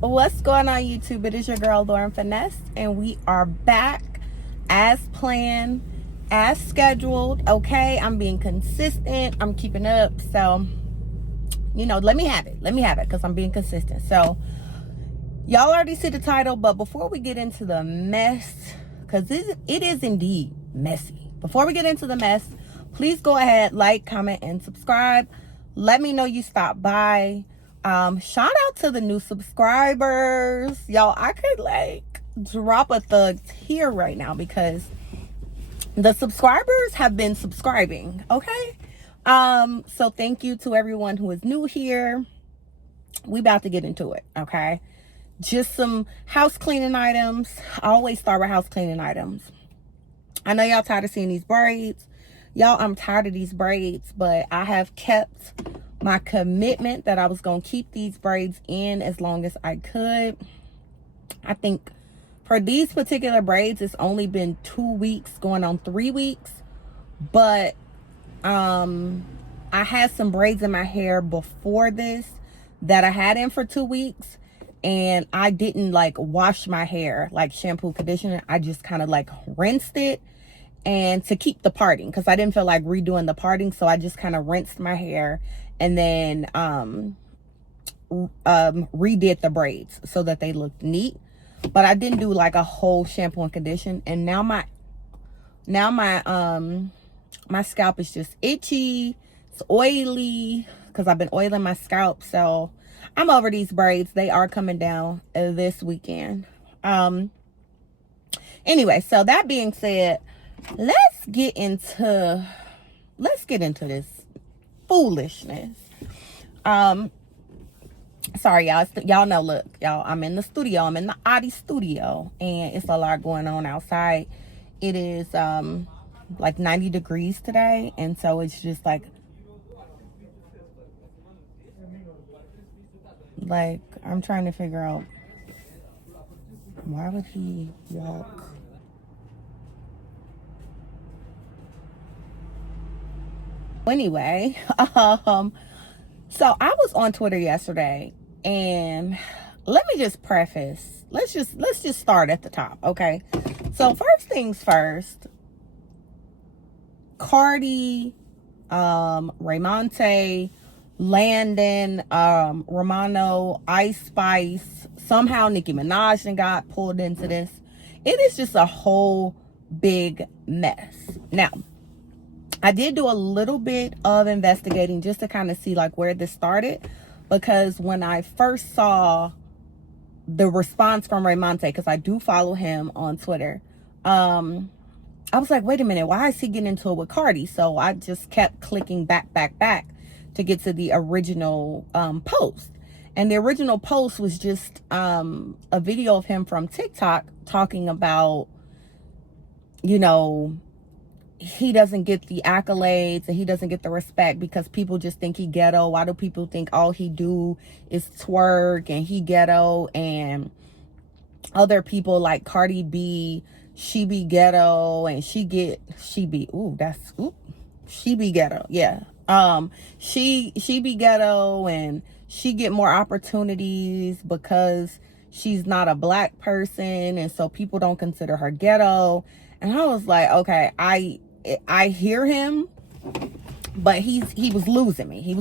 What's going on, YouTube? It is your girl LaurenFinesse, and we are back as planned, as scheduled. Okay, I'm being consistent, I'm keeping up, so let me have it because I'm being consistent. So y'all already see the title, but before we get into the mess, because it is indeed messy, before we get into the mess, please go ahead, like, comment, and subscribe. Let me know you stopped by. Shout out to the new subscribers. Y'all, I could drop a thug tear right now because the subscribers have been subscribing. Okay. So thank you to everyone who is new here. We about to get into it. Okay. Just some house cleaning items. I always start with house cleaning items. I know y'all tired of seeing these braids. Y'all, I'm tired of these braids, but I have kept my commitment that I was going to keep these braids in as long as I could. I think for these particular braids, it's only been 2 weeks, going on 3 weeks. But I had some braids in my hair before this that I had in for 2 weeks. And I didn't wash my hair, like shampoo, conditioner. I just kind of rinsed it. And to keep the parting, because I didn't feel like redoing the parting, so I just kind of rinsed my hair and then redid the braids so that they looked neat. But I didn't do a whole shampoo and condition. And now my scalp is just itchy. It's oily because I've been oiling my scalp. So I'm over these braids. They are coming down this weekend. Anyway, so that being said, let's get into this foolishness. Sorry, y'all. Y'all know, look, y'all, I'm in the studio. I'm in the Audi studio, and it's a lot going on outside. It is 90 degrees today, and so it's just I'm trying to figure out why would he walk. Anyway, so I was on Twitter yesterday, and let me just preface. Let's just start at the top, okay? So first things first, Cardi, Raymonte, Landon, Romano, Ice Spice, somehow Nicki Minaj and got pulled into this. It is just a whole big mess. Now, I did do a little bit of investigating just to kind of see where this started, because when I first saw the response from Raymonte, because I do follow him on Twitter, I was like, wait a minute, why is he getting into it with Cardi? So I just kept clicking back to get to the original post. And the original post was just a video of him from TikTok talking about, he doesn't get the accolades and he doesn't get the respect because people just think he ghetto. Why do people think all he do is twerk and he ghetto, and other people like Cardi B, she be ghetto and she be ghetto. Yeah. She be ghetto and she get more opportunities because she's not a black person, and so people don't consider her ghetto. And I was like, okay, I hear him, but he was losing me.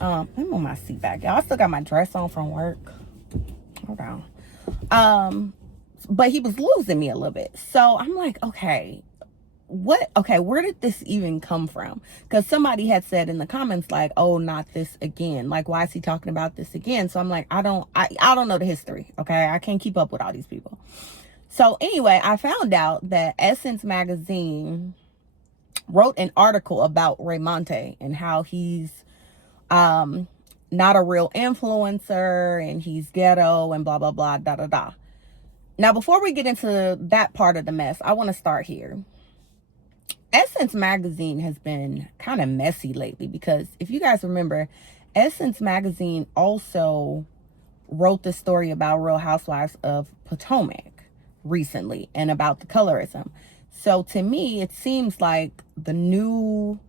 I'm on my seat back, y'all. I still got my dress on from work. Hold on. But he was losing me a little bit. So I'm like, okay, where did this even come from? Because somebody had said in the comments oh, not this again. Why is he talking about this again? So I'm like, I don't know the history. Okay, I can't keep up with all these people. So anyway, I found out that Essence magazine wrote an article about Raymonte and how he's not a real influencer and he's ghetto and blah blah blah da da da. Now, before we get into that part of the mess, I want to start here. Essence magazine has been kind of messy lately because if you guys remember, Essence magazine also wrote the story about Real Housewives of Potomac recently and about the colorism. So to me, it seems like the new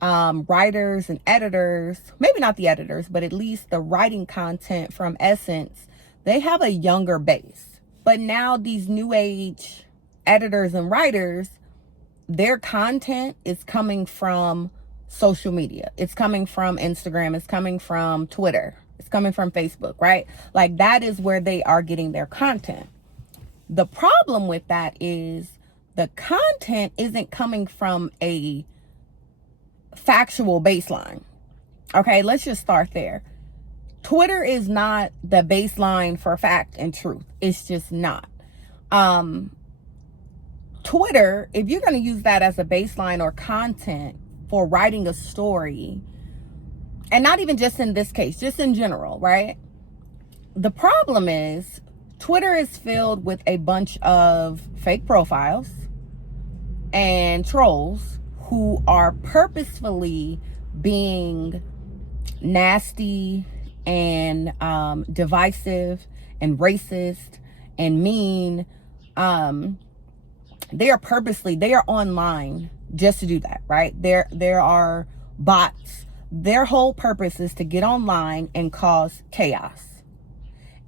writers and editors, maybe not the editors, but at least the writing content from Essence they have a younger base. But now these new age editors and writers, their content is coming from social media. It's coming from Instagram. It's coming from Twitter. It's coming from Facebook, right? Like, that is where they are getting their content. The problem with that is the content isn't coming from a factual baseline. Okay, let's just start there. Twitter is not the baseline for fact and truth. It's just not. Twitter, if you're going to use that as a baseline or content for writing a story, and not even just in this case, just in general, right? The problem is Twitter is filled with a bunch of fake profiles and trolls who are purposefully being nasty and divisive and racist and mean. They are online just to do that, right? There are bots. Their whole purpose is to get online and cause chaos.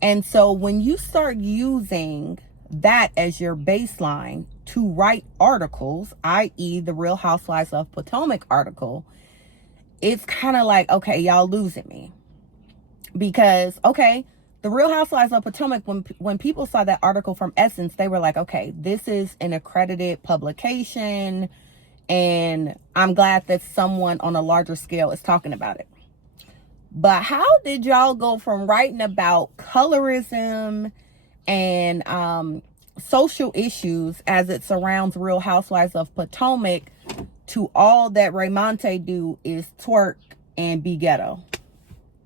And so when you start using that as your baseline to write articles, i.e. the Real Housewives of Potomac article, it's kind of like, okay, y'all losing me. Because, okay, the Real Housewives of Potomac, when people saw that article from Essence, they were like, okay, this is an accredited publication, and I'm glad that someone on a larger scale is talking about it. But how did y'all go from writing about colorism and social issues as it surrounds Real Housewives of Potomac to all that Raymonte do is twerk and be ghetto?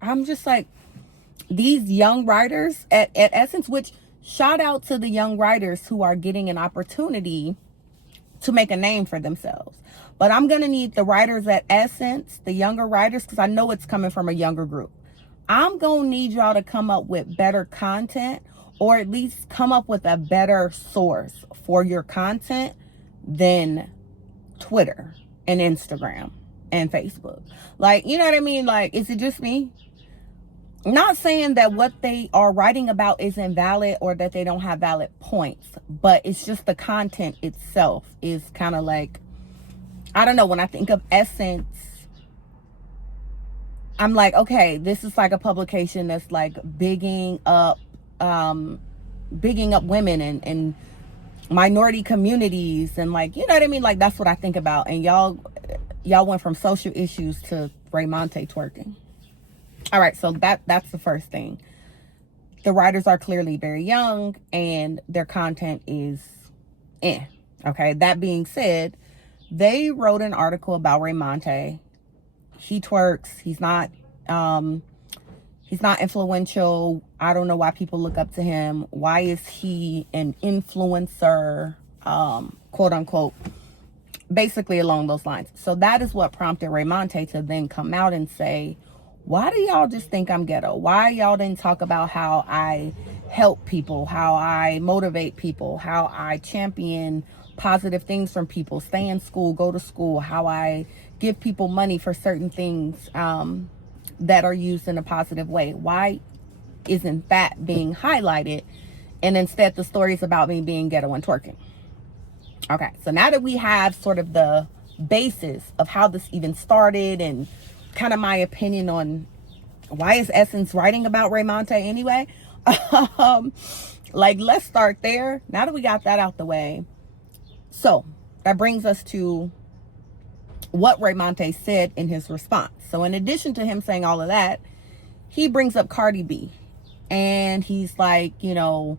I'm just like, these young writers at Essence, which shout out to the young writers who are getting an opportunity to make a name for themselves. But I'm going to need the writers at Essence, the younger writers, because I know it's coming from a younger group. I'm going to need y'all to come up with better content, or at least come up with a better source for your content than Twitter and Instagram and Facebook. Like, you know what I mean? Like, is it just me? Not saying that what they are writing about is invalid or that they don't have valid points, but it's just the content itself is kind of like, I don't know, when I think of Essence, I'm like, okay, this is like a publication that's like bigging up women and minority communities, and like, you know what I mean? Like, that's what I think about. And y'all went from social issues to Raymonte twerking. All right, so that's the first thing. The writers are clearly very young and their content is okay. That being said, they wrote an article about Raymonte. He twerks. He's not influential. I don't know why people look up to him. Why is he an influencer, quote unquote, basically along those lines. So that is what prompted Raymonte to then come out and say, why do y'all just think I'm ghetto? Why y'all didn't talk about how I help people, how I motivate people, how I champion positive things from people, stay in school, go to school, how I give people money for certain things that are used in a positive way? Why isn't that being highlighted? And instead the story is about me being ghetto and twerking. Okay, so now that we have sort of the basis of how this even started and kind of my opinion on why is Essence writing about Raymonte anyway, like, let's start there. Now that we got that out the way, so that brings us to what Raymonte said in his response. So in addition to him saying all of that, he brings up Cardi B, and he's like, you know,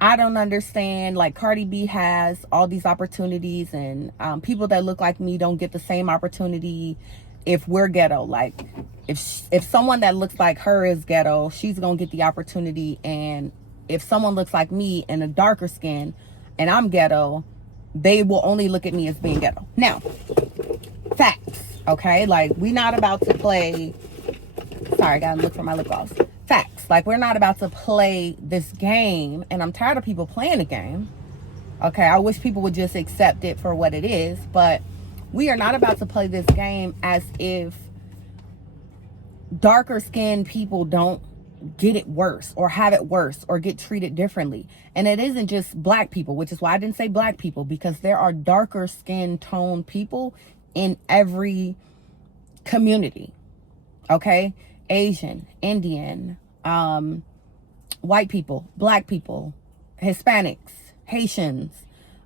I don't understand, like, Cardi B has all these opportunities, and people that look like me don't get the same opportunity if we're ghetto. Like, if someone that looks like her is ghetto, she's gonna get the opportunity, and if someone looks like me and a darker skin and I'm ghetto, they will only look at me as being ghetto. Now, facts, okay? Like, we not about to play, sorry, I gotta look for my lip gloss. Facts. Like, we're not about to play this game, and I'm tired of people playing the game. Okay, I wish people would just accept it for what it is, but we are not about to play this game as if darker skinned people don't get it worse or have it worse or get treated differently. And it isn't just black people, which is why I didn't say black people, because there are darker skin tone people in every community. Okay? Asian, Indian, white people, black people, Hispanics, Haitians,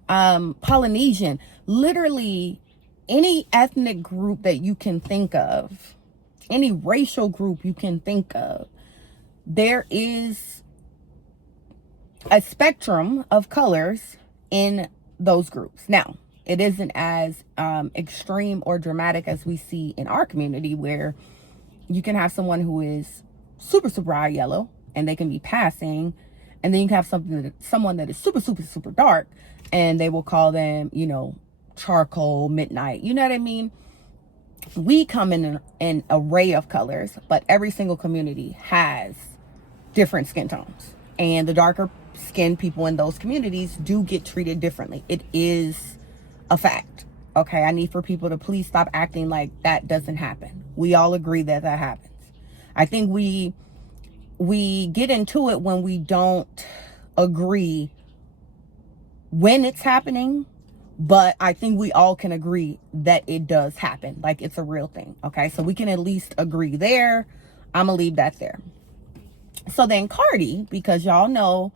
Polynesian, literally any ethnic group that you can think of, any racial group you can think of, there is a spectrum of colors in those groups. Now, it isn't as extreme or dramatic as we see in our community, where you can have someone who is super, super eye yellow and they can be passing. And then you can have someone that is super, super, super dark and they will call them, you know, charcoal, midnight. You know what I mean? We come in an array of colors, but every single community has different skin tones. And the darker skinned people in those communities do get treated differently. It is a fact. Okay, I need for people to please stop acting like that doesn't happen. We all agree that that happens. I think we get into it when we don't agree when it's happening, but I think we all can agree that it does happen. Like, it's a real thing. Okay, so we can at least agree there. I'm gonna leave that there. So then Cardi, because y'all know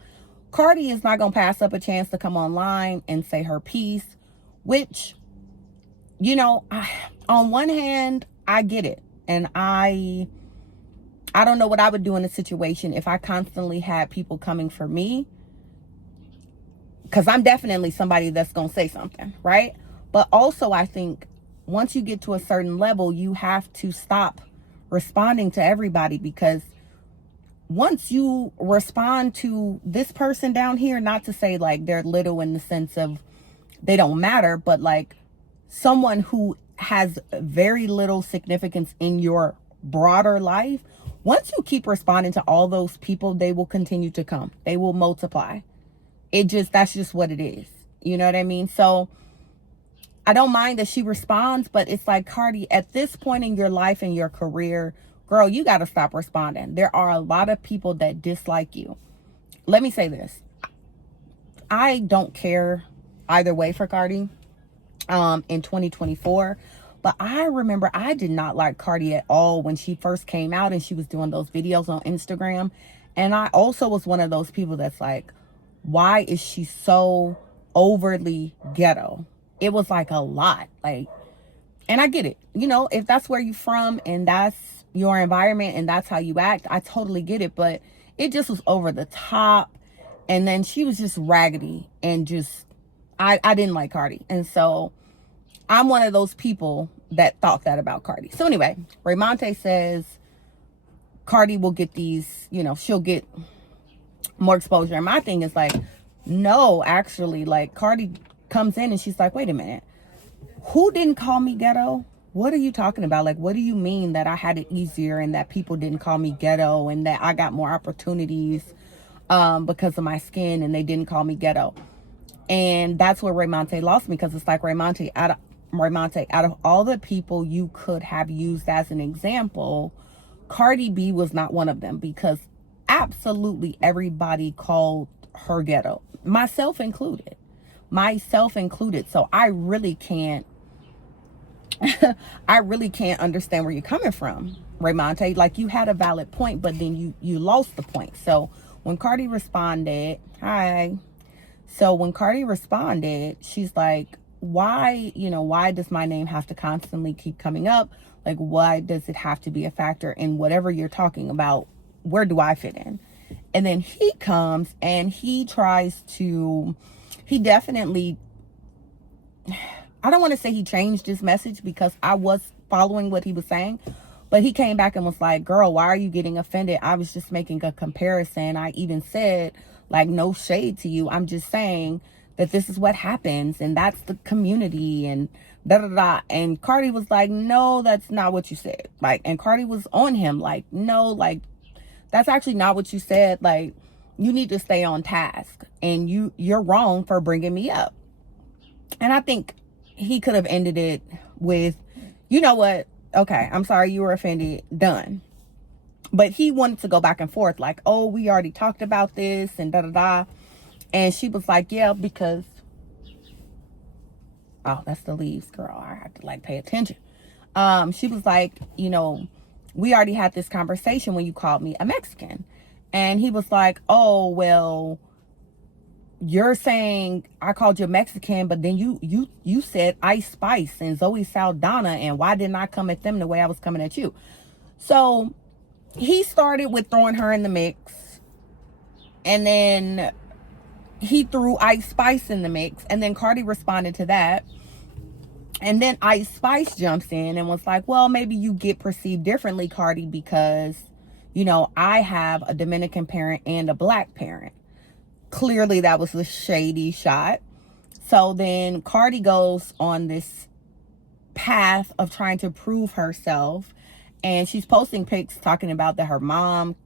Cardi is not gonna pass up a chance to come online and say her piece, which, you know, on one hand, I get it. And I don't know what I would do in a situation if I constantly had people coming for me, because I'm definitely somebody that's going to say something, right? But also, I think once you get to a certain level, you have to stop responding to everybody, because once you respond to this person down here, not to say like they're little in the sense of they don't matter, but like someone who has very little significance in your broader life, once you keep responding to all those people, they will continue to come. They will multiply. That's just what it is. You know what I mean? So I don't mind that she responds, but it's like, Cardi, at this point in your life and your career, girl, you got to stop responding. There are a lot of people that dislike you. Let me say this. I don't care either way for Cardi in 2024. But I remember I did not like Cardi at all when she first came out and she was doing those videos on Instagram. And I also was one of those people that's like, why is she so overly ghetto? It was like a lot. Like, and I get it. You know, if that's where you're from and that's your environment and that's how you act, I totally get it. But it just was over the top. And then she was just raggedy and just, I didn't like Cardi. And so I'm one of those people that thought that about Cardi. So anyway, Raymonte says Cardi will get these, you know, she'll get more exposure. And my thing is like, no, actually, like Cardi comes in and she's like, wait a minute, who didn't call me ghetto? What are you talking about? Like, what do you mean that I had it easier and that people didn't call me ghetto and that I got more opportunities because of my skin and they didn't call me ghetto? And that's where Raymonte lost me, because it's like, Raymonte, out of all the people you could have used as an example, Cardi B was not one of them, because absolutely everybody called her ghetto, myself included. So I really can't understand where you're coming from, Raymonte. Like, you had a valid point, but then you lost the point. So when Cardi responded, she's like, why does my name have to constantly keep coming up? Like, why does it have to be a factor in whatever you're talking about? Where do I fit in? And then he comes and he definitely, I don't want to say he changed his message, because I was following what he was saying, but he came back and was like, girl, why are you getting offended? I was just making a comparison. I even said, like, no shade to you. I'm just saying that this is what happens and that's the community and da da da. And Cardi was like, no, that's not what you said. Like, and Cardi was on him like, no, like, that's actually not what you said. Like, you need to stay on task, and you're wrong for bringing me up. And I think he could have ended it with, you know what? Okay, I'm sorry you were offended. Done. But he wanted to go back and forth like, oh, we already talked about this and da-da-da. And she was like, yeah, because, oh, that's the leaves, girl. I have to like pay attention. She was like, you know, we already had this conversation when you called me a Mexican. And he was like, oh, well, you're saying I called you Mexican, but then you said Ice Spice and Zoe Saldana, and why didn't I come at them the way I was coming at you? So he started with throwing her in the mix, and then he threw Ice Spice in the mix, and then Cardi responded to that. And then Ice Spice jumps in and was like, well, maybe you get perceived differently, Cardi, because, you know, I have a Dominican parent and a black parent. Clearly that was a shady shot. So then Cardi goes on this path of trying to prove herself, and she's posting pics talking about that her mom,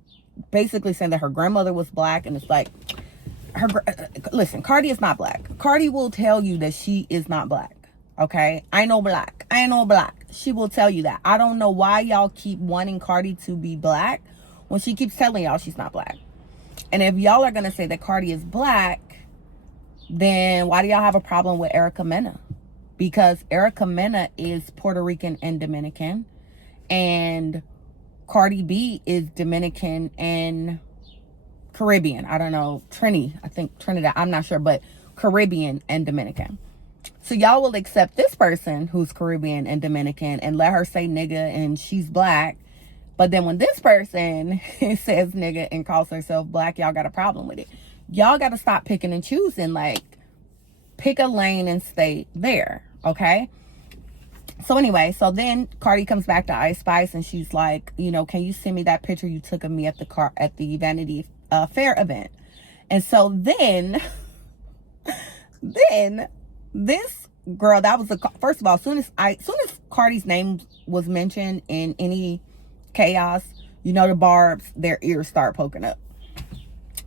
basically saying that her grandmother was black. And it's like, listen, Cardi is not black. Cardi will tell you that she is not black. Okay, I ain't no black. She will tell you that. I don't know why y'all keep wanting Cardi to be black when she keeps telling y'all she's not black. And if y'all are gonna say that Cardi is black, then why do y'all have a problem with Erica Mena? Because Erica Mena is Puerto Rican and Dominican, and Cardi B is Dominican and Caribbean. I don't know, I think Trinidad, I'm not sure, but Caribbean and Dominican. So y'all will accept this person who's Caribbean and Dominican and let her say nigga and she's black. But then when this person says nigga and calls herself black, y'all got a problem with it. Y'all got to stop picking and choosing. Like, pick a lane and stay there, okay? So anyway, so then Cardi comes back to Ice Spice and she's like, you know, can you send me that picture you took of me at the Vanity Fair event? And so then this girl, that was first of all, soon as Cardi's name was mentioned in any chaos, you know, the Barbs, their ears start poking up.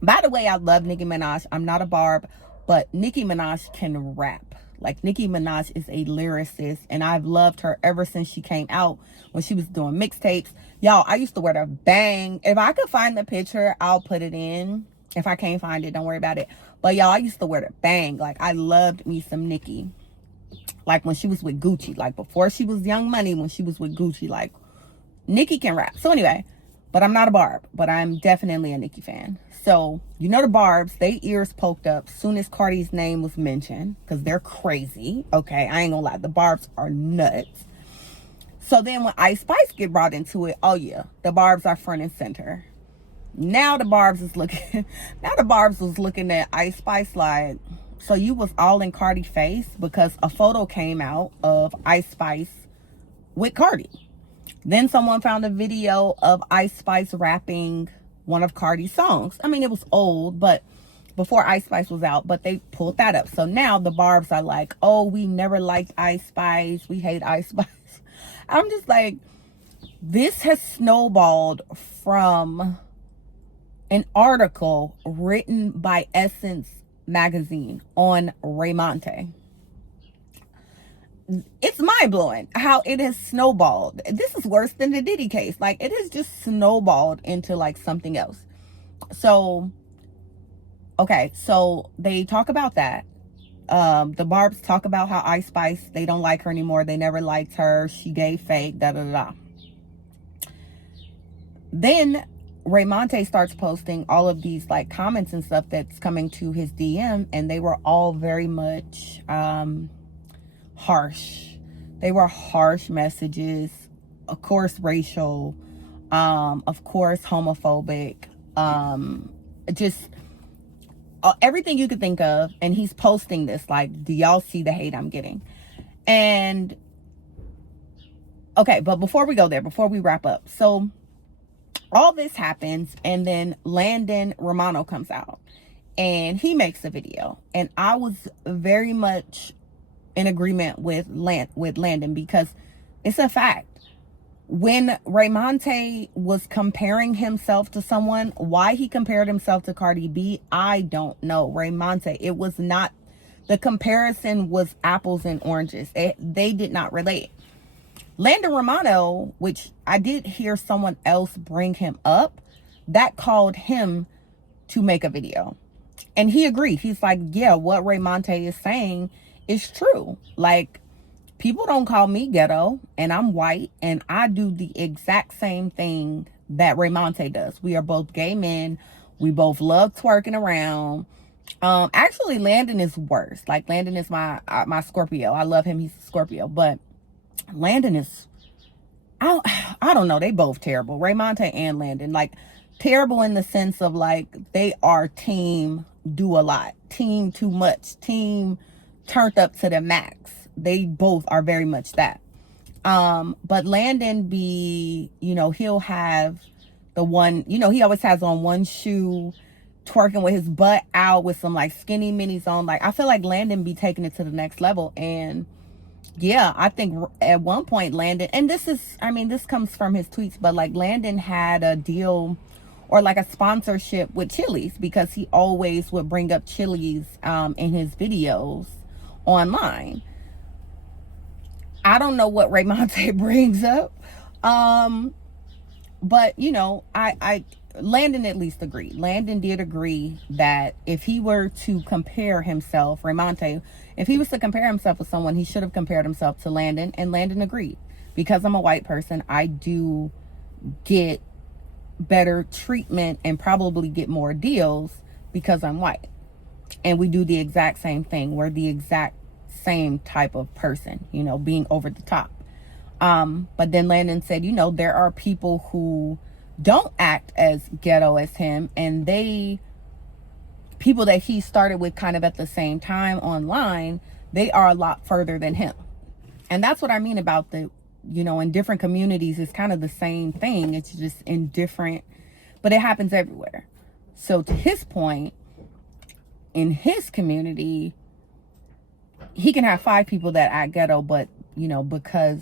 By the way, I love Nicki Minaj. I'm not a Barb, but Nicki Minaj can rap. Like, Nicki Minaj is a lyricist, and I've loved her ever since she came out when she was doing mixtapes. Y'all, I used to wear the bang. If I could find the picture, I'll put it in. If I can't find it, don't worry about it. But y'all, I used to wear the bang. Like, I loved me some Nicki. Like, when she was with Gucci. Like, before she was Young Money, when she was with Gucci. Like, Nicki can rap. So anyway, but I'm not a Barb. But I'm definitely a Nicki fan. So, you know, the Barbs, they ears poked up soon as Cardi's name was mentioned. Because they're crazy. Okay, I ain't gonna lie. The Barbs are nuts. So then when Ice Spice get brought into it, oh yeah, the Barbs are front and center. Now the Barbs was looking at Ice Spice like, so you was all in Cardi's face? Because a photo came out of Ice Spice with Cardi. Then someone found a video of Ice Spice rapping one of Cardi's songs. I mean, it was old, but before Ice Spice was out, but they pulled that up. So now the Barbs are like, oh, we never liked Ice Spice. We hate Ice Spice. I'm just like, this has snowballed from an article written by Essence magazine on Raymonte. It's mind-blowing how it has snowballed. This is worse than the Diddy case. Like, it has just snowballed into like something else. So, okay, so they talk about that. The Barbs talk about how Ice Spice, they don't like her anymore. They never liked her. She gay, fake, da-da-da. Then Raymonte starts posting all of these like comments and stuff that's coming to his DM, and they were all very much harsh. They were harsh messages, of course racial, of course homophobic, just everything you could think of. And he's posting this like, do y'all see the hate I'm getting? And okay, but before we go there, before we wrap up, so all this happens, and then Landon Romano comes out and he makes a video, and I was very much in agreement with Landon, because it's a fact. When Raymonte was comparing himself to someone, why he compared himself to Cardi B, I don't know. Raymonte, it was not, the comparison was apples and oranges. They did not relate. Landon Romano, which I did hear someone else bring him up, that called him to make a video. And he agreed. He's like, yeah, what Raymonte is saying is true. Like, people don't call me ghetto, and I'm white, and I do the exact same thing that Raymonte does. We are both gay men. We both love twerking around. Actually, Landon is worse. Like, Landon is my Scorpio. I love him. He's a Scorpio. But Landon is, I don't know. They both terrible. Raymonte and Landon. Like, terrible in the sense of, like, they are team do a lot. Team too much. Team turned up to the max. They both are very much that. But Landon he'll have the one, he always has on one shoe, twerking with his butt out with some like skinny minis on. Like, I feel like Landon be taking it to the next level. And yeah, I think at one point Landon, and this comes from his tweets, but like Landon had a deal or like a sponsorship with Chili's, because he always would bring up Chili's in his videos online. I don't know what Raymonte brings up. But Landon at least agreed. Landon did agree that if he were to compare himself, Raymonte, if he was to compare himself with someone, he should have compared himself to Landon, and Landon agreed. Because I'm a white person, I do get better treatment and probably get more deals because I'm white. And we do the exact same thing. We're the exact same type of person, being over the top. But then Landon said, there are people who don't act as ghetto as him, and people that he started with kind of at the same time online, they are a lot further than him. And that's what I mean about in different communities, it's kind of the same thing. It's just in different, but it happens everywhere. So to his point, in his community, he can have 5 people that act ghetto, but, because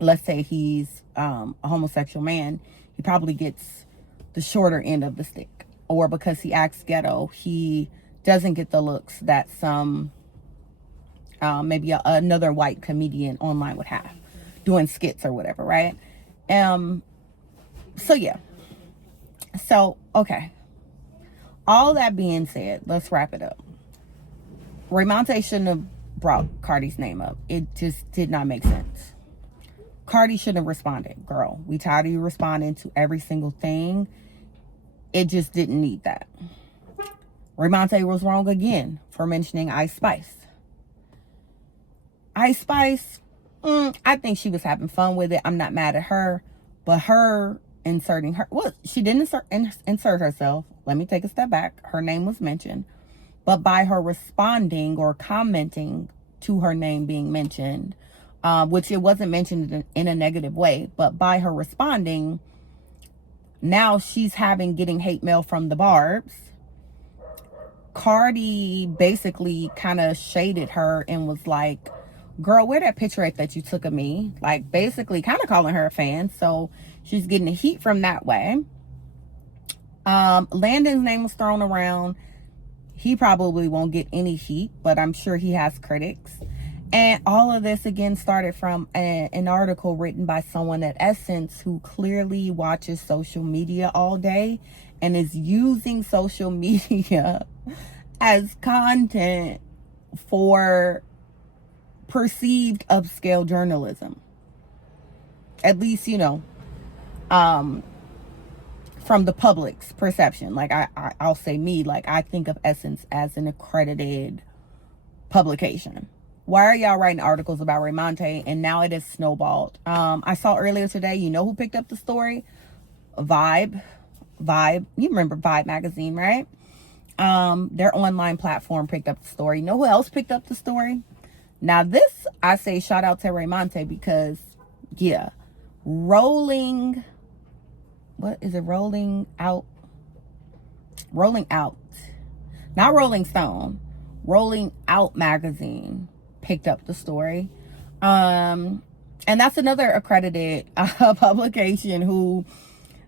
let's say he's a homosexual man, he probably gets the shorter end of the stick. Or because he acts ghetto, he doesn't get the looks that some, maybe another white comedian online would have, doing skits or whatever, right? So yeah. So, okay. All that being said, let's wrap it up. Raymonte shouldn't have brought Cardi's name up. It just did not make sense. Cardi shouldn't have responded. Girl, we tired of you responding to every single thing. It just didn't need that. Raymonte was wrong again for mentioning Ice Spice. Ice Spice, I think she was having fun with it. I'm not mad at her. But her inserting her, well, she didn't insert herself. Let me take a step back. Her name was mentioned. But by her responding or commenting to her name being mentioned, which it wasn't mentioned in a negative way, but by her responding, now she's getting hate mail from the Barbs. Cardi basically kind of shaded her and was like, girl, where that picture at that you took of me? Like, basically kind of calling her a fan. So she's getting the heat from that way. Landon's name was thrown around. He probably won't get any heat, but I'm sure he has critics. And all of this, again, started from an article written by someone at Essence who clearly watches social media all day and is using social media as content for perceived upscale journalism. At least, from the public's perception. Like, I'll say me, like, I think of Essence as an accredited publication. Why are y'all writing articles about Raymonte? And now it has snowballed. I saw earlier today, who picked up the story? Vibe. You remember Vibe magazine, right? Their online platform picked up the story. You know who else picked up the story? Now this, I say shout out to Raymonte because, yeah, rolling out. Not Rolling Stone. Rolling Out magazine picked up the story. And that's another accredited publication who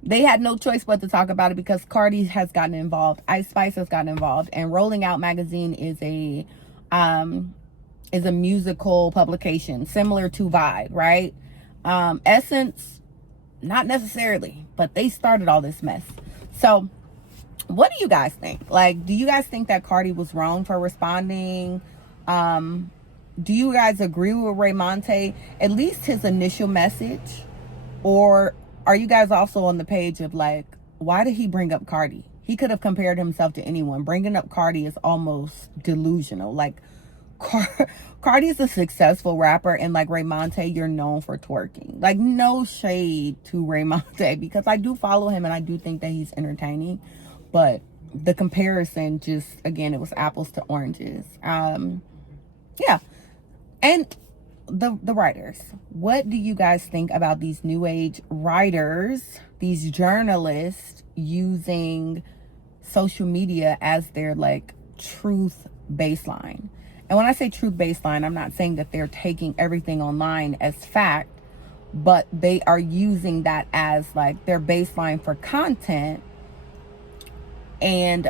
they had no choice but to talk about it because Cardi has gotten involved. Ice Spice has gotten involved. And Rolling Out magazine is a musical publication similar to Vibe, right? Essence, not necessarily, but they started all this mess. So what do you guys think? Like, do you guys think that Cardi was wrong for responding? Do you guys agree with Raymonte, at least his initial message? Or are you guys also on the page of like, why did he bring up Cardi? He could have compared himself to anyone. Bringing up Cardi is almost delusional. Like, Cardi is a successful rapper, and like Raymonte, you're known for twerking. Like, no shade to Raymonte, because I do follow him and I do think that he's entertaining. But the comparison just, again, it was apples to oranges. Yeah. And the writers, what do you guys think about these new age writers, these journalists using social media as their like truth baseline? And when I say truth baseline, I'm not saying that they're taking everything online as fact, but they are using that as like their baseline for content. And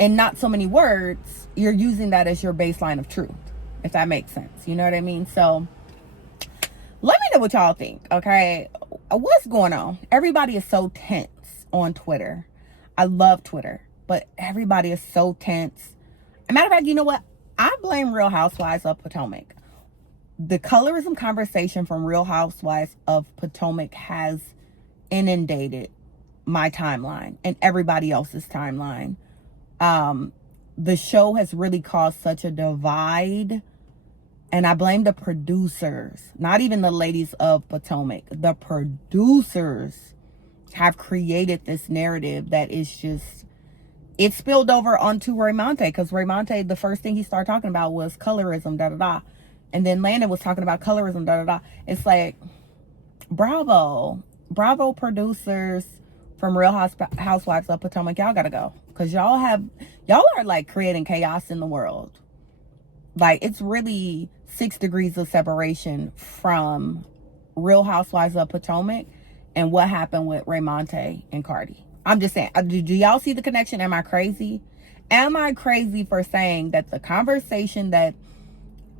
in not so many words, you're using that as your baseline of truth, if that makes sense. You know what I mean? So let me know what y'all think, okay? What's going on? Everybody is so tense on Twitter. I love Twitter, but everybody is so tense. As a matter of fact, you know what? I blame Real Housewives of Potomac. The colorism conversation from Real Housewives of Potomac has inundated my timeline and everybody else's timeline. The show has really caused such a divide, and I blame the producers, not even the ladies of Potomac. The producers have created this narrative that is just, it spilled over onto Raymonte, because Raymonte, the first thing he started talking about was colorism, da-da-da. And then Landon was talking about colorism, da-da-da. It's like, bravo producers from Real Housewives of Potomac, y'all gotta go, because y'all are like creating chaos in the world. Like, it's really 6 degrees of separation from Real Housewives of Potomac and what happened with Raymonte and Cardi. I'm just saying, do y'all see the connection? Am I crazy? Am I crazy for saying that the conversation that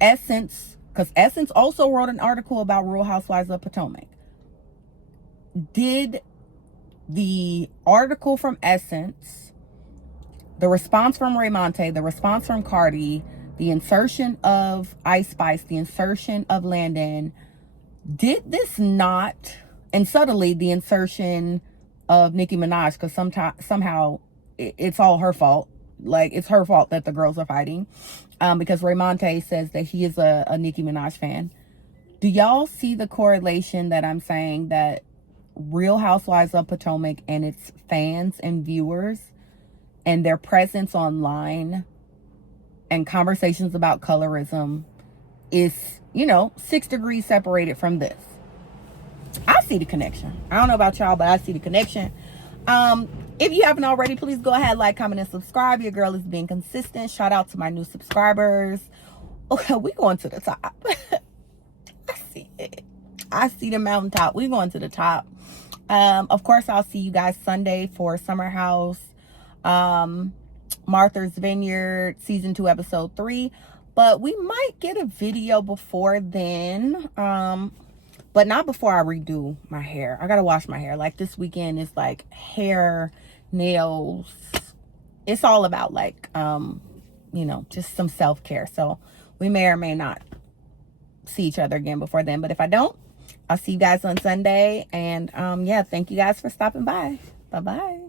Essence, because Essence also wrote an article about Real Housewives of Potomac, did the article from Essence, the response from Raymonte, the response from Cardi, the insertion of Ice Spice, the insertion of Landon, did this not, and subtly the insertion of Nicki Minaj, because somehow it's all her fault. Like, it's her fault that the girls are fighting, because Raymonte says that he is a Nicki Minaj fan. Do y'all see the correlation that I'm saying, that Real Housewives of Potomac and its fans and viewers and their presence online and conversations about colorism is, 6 degrees separated from this? I see the connection. I don't know about y'all, but I see the connection. If you haven't already, please go ahead, like, comment, and subscribe. Your girl is being consistent. Shout out to my new subscribers. Okay, we going to the top. I see it. I see the mountaintop. We going to the top. Of course, I'll see you guys Sunday for Summer House, Martha's Vineyard, season 2, episode 3. But we might get a video before then. But not before I redo my hair. I gotta wash my hair. Like, this weekend is like hair, nails. It's all about like, just some self-care. So we may or may not see each other again before then. But if I don't, I'll see you guys on Sunday. And thank you guys for stopping by. Bye-bye.